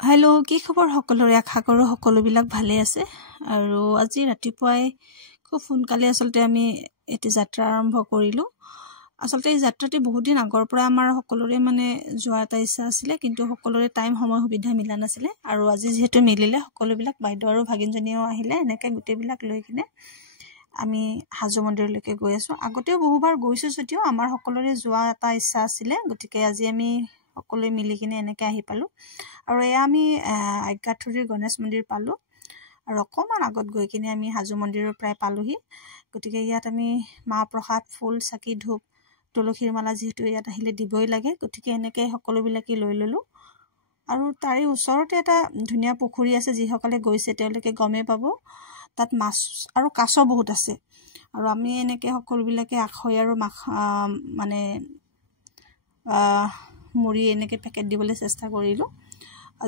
Hello' কি খবৰ সকলোৰে আশা কৰোঁ সকলোবিলাক ভালে আছে আৰু আজি ৰাতিপুৱাই খুব সোনকালে আচলতে আমি এটি যাত্ৰা আৰম্ভ কৰিলোঁ। আচলতে এই যাত্ৰাটি বহুত দিন আগৰ পৰা আমাৰ সকলোৰে মানে যোৱা এটা ইচ্ছা আছিলে, কিন্তু সকলোৰে টাইম সময় সুবিধা মিলা নাছিলে আৰু আজি যিহেতু মিলিলে সকলোবিলাক বাইদেউ আৰু ভাগিনজনীও আহিলে, এনেকৈ গোটেইবিলাক লৈ কিনে আমি হাজো মন্দিৰলৈকে গৈ আছোঁ। আগতেও বহুবাৰ গৈছোঁ যদিও আমাৰ সকলোৰে যোৱা এটা ইচ্ছা আছিলে, গতিকে আজি আমি সকলোৱে মিলি কিনে এনেকৈ আহি পালোঁ। আৰু এয়া আমি আজ্ঞাথুৰিৰ গণেশ মন্দিৰ পালোঁ আৰু অকণমান আগত গৈ কিনে আমি হাজো মন্দিৰৰ প্ৰায় পালোঁহি। গতিকে ইয়াত আমি মাহ প্ৰসাদ, ফুল, চাকি, ধূপ, তুলসীৰ মালা যিহেতু ইয়াত আহিলে দিবই লাগে, গতিকে এনেকৈ সকলোবিলাকে লৈ ল'লোঁ। আৰু তাৰে ওচৰতে এটা ধুনীয়া পুখুৰী আছে, যিসকলে গৈছে তেওঁলোকে গমেই পাব। তাত মাছ আৰু কাছ বহুত আছে আৰু আমি এনেকৈ সকলোবিলাকে আখৈ আৰু মানে মুড়ি এনেকৈ পেকেট দিবলৈ চেষ্টা কৰিলোঁ।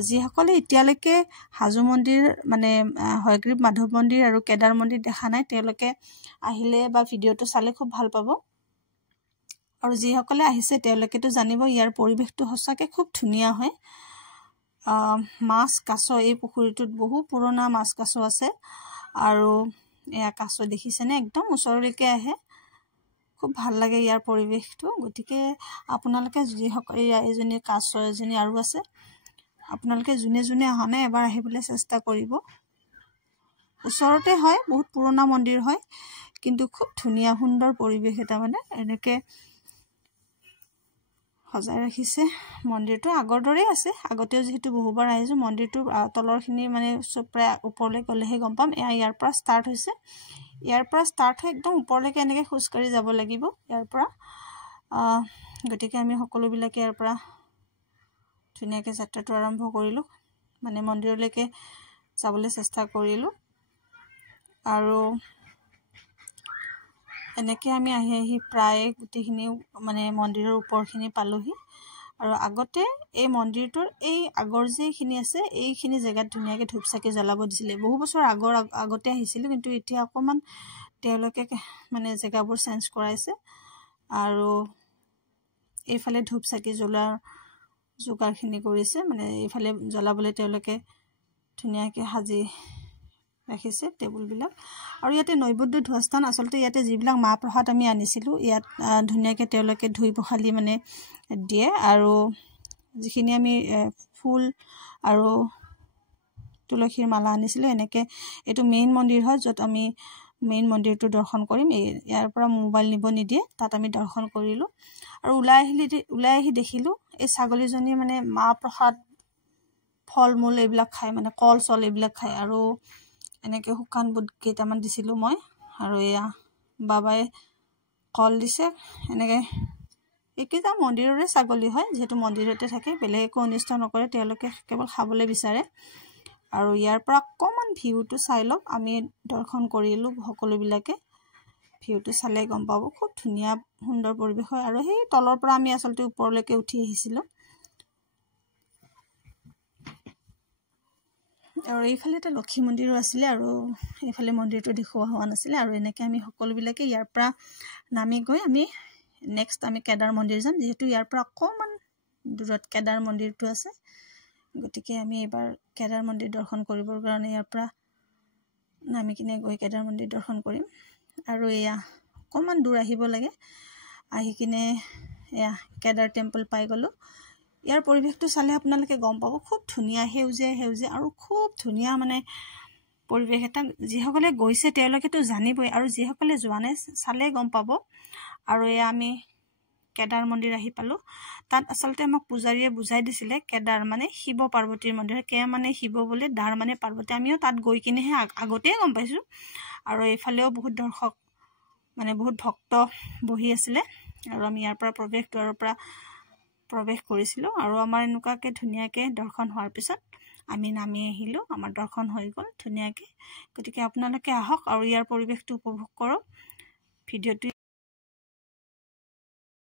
যিসকলে এতিয়ালৈকে হাজো মন্দিৰ মানে হয়গ্ৰীৱ মাধৱ মন্দিৰ আৰু কেদাৰ মন্দিৰ দেখা নাই, তেওঁলোকে আহিলে বা ভিডিঅ'টো চালে খুব ভাল পাব। আৰু যিসকলে আহিছে তেওঁলোকেতো জানিব ইয়াৰ পৰিৱেশটো সঁচাকৈ খুব ধুনীয়া হয়। মাছ কাছ এই পুখুৰীটোত বহু পুৰণা মাছ কাছ আছে আৰু এয়া কাছ দেখিছেনে, একদম ওচৰলৈকে আহে। খুব ভাল লাগে ইয়াৰ পৰিৱেশটো। গতিকে আপোনালোকে যিসকলে এজনী কাছ এজনী আৰু আছে, আপোনালোকে যোনে যোনে অহা নাই এবাৰ আহিবলৈ চেষ্টা কৰিব। ওচৰতে হয়, বহুত পুৰণা মন্দিৰ হয়, কিন্তু খুব ধুনীয়া সুন্দৰ পৰিৱেশ এটা, মানে এনেকৈ সজাই ৰাখিছে। মন্দিৰটো আগৰ দৰেই আছে, আগতেও যিহেতু বহুবাৰ আহিছোঁ। মন্দিৰটোৰ তলৰখিনি মানে চব প্ৰায় ওপৰলৈ গ'লেহে গম পাম। ইয়াৰ পৰা ষ্টাৰ্ট হৈছে, ইয়াৰ পৰা ষ্টাৰ্ট হৈ একদম ওপৰলৈকে এনেকৈ খোজকাঢ়ি যাব লাগিব ইয়াৰ পৰা। গতিকে আমি সকলোবিলাকে ইয়াৰ পৰা ধুনীয়াকৈ যাত্ৰাটো আৰম্ভ কৰিলোঁ, মানে মন্দিৰলৈকে যাবলৈ চেষ্টা কৰিলোঁ। আৰু এনেকৈ আমি আহি আহি প্ৰায় গোটেইখিনি মানে মন্দিৰৰ ওপৰখিনি পালোঁহি। আৰু আগতে এই মন্দিৰটোৰ এই আগৰ যিখিনি আছে, এইখিনি জেগাত ধুনীয়াকৈ ধূপ চাকি জ্বলাব দিছিলে। বহু বছৰ আগতে আহিছিলোঁ, কিন্তু এতিয়া অকণমান তেওঁলোকে মানে জেগাবোৰ চেঞ্জ কৰাইছে আৰু এইফালে ধূপ চাকি জ্বলোৱাৰ যোগাৰখিনি কৰিছে। মানে এইফালে জ্বলাবলৈ তেওঁলোকে ধুনীয়াকৈ সাজি ৰাখিছে টেবুলবিলাক। আৰু ইয়াতে নৈবদ্য ধোৱা স্থান, আচলতে ইয়াতে যিবিলাক মাহ প্ৰসাদ আমি আনিছিলোঁ, ইয়াত ধুনীয়াকৈ তেওঁলোকে ধুই পখালি মানে দিয়ে। আৰু যিখিনি আমি ফুল আৰু তুলসীৰ মালা আনিছিলোঁ, এনেকৈ এইটো মেইন মন্দিৰ হয়, য'ত আমি মেইন মন্দিৰটো দৰ্শন কৰিম। ইয়াৰ পৰা মোবাইল নিব নিদিয়ে, তাত আমি দৰ্শন কৰিলোঁ। আৰু ওলাই আহি দেখিলোঁ এই ছাগলীজনী মানে মাহ প্ৰসাদ, ফল মূল এইবিলাক খায়, মানে কল চল এইবিলাক খায়। আৰু এনেকৈ শুকান বুট কেইটামান দিছিলোঁ মই, আৰু এয়া বাবাই কল দিছে। এনেকৈ এইকেইটা মন্দিৰৰে ছাগলী হয়, যিহেতু মন্দিৰতে থাকে, বেলেগ একো অনিষ্ট নকৰে, তেওঁলোকে কেৱল খাবলৈ বিচাৰে। আৰু ইয়াৰ পৰা অকণমান ভিউটো চাই লওক। আমি দৰ্শন কৰিলোঁ সকলোবিলাকে, ভিউটো চালে গম পাব, খুব ধুনীয়া সুন্দৰ পৰিৱেশ হয়। আৰু সেই তলৰ পৰা আমি আচলতে ওপৰলৈকে উঠি আহিছিলোঁ। আৰু এইফালে এটা লক্ষী মন্দিৰো আছিলে, আৰু এইফালে মন্দিৰটো দেখুওৱা হোৱা নাছিলে। আৰু এনেকৈ আমি সকলোবিলাকে ইয়াৰ পৰা নামি গৈ আমি নেক্সট আমি কেদাৰ মন্দিৰ যাম, যিহেতু ইয়াৰ পৰা অকণমান দূৰত কেদাৰ মন্দিৰটো আছে। গতিকে আমি এইবাৰ কেদাৰ মন্দিৰ দৰ্শন কৰিবৰ কাৰণে ইয়াৰ পৰা নামি কিনে গৈ কেদাৰ মন্দিৰ দৰ্শন কৰিম। আৰু এয়া অকণমান দূৰ আহিব লাগে, আহি কিনে এয়া কেদাৰ টেম্পল পাই গ'লোঁ। ইয়াৰ পৰিৱেশটো চালে আপোনালোকে গম পাব, খুব ধুনীয়া, সেউজীয়া সেউজীয়া আৰু খুব ধুনীয়া মানে পৰিৱেশ এটা। যিসকলে গৈছে তেওঁলোকেতো জানিবই, আৰু যিসকলে যোৱা নাই চালে গম পাব। আৰু এয়া আমি কেদাৰ মন্দিৰ আহি পালোঁ। তাত আচলতে আমাক পূজাৰীয়ে বুজাই দিছিলে, কেদাৰ মানে শিৱ পাৰ্বতীৰ মন্দিৰ, কে মানে শিৱ বোলে, দাৰ মানে পাৰ্বতী। আমিও তাত গৈ কিনেহে আগতেই গম পাইছোঁ। আৰু এইফালেও বহুত দৰ্শক মানে বহুত ভক্ত বহি আছিলে, আৰু আমি ইয়াৰ পৰা প্ৰৱেশদ্বাৰৰ পৰা প্ৰৱেশ কৰিছিলোঁ। আৰু আমাৰ এনেকুৱাকৈ ধুনীয়াকৈ দৰ্শন হোৱাৰ পিছত আমি নামি আহিলোঁ, আমাৰ দৰ্শন হৈ গ'ল ধুনীয়াকৈ। গতিকে আপোনালোকে আহক আৰু ইয়াৰ পৰিৱেশটো উপভোগ কৰক। ভিডিঅ'টো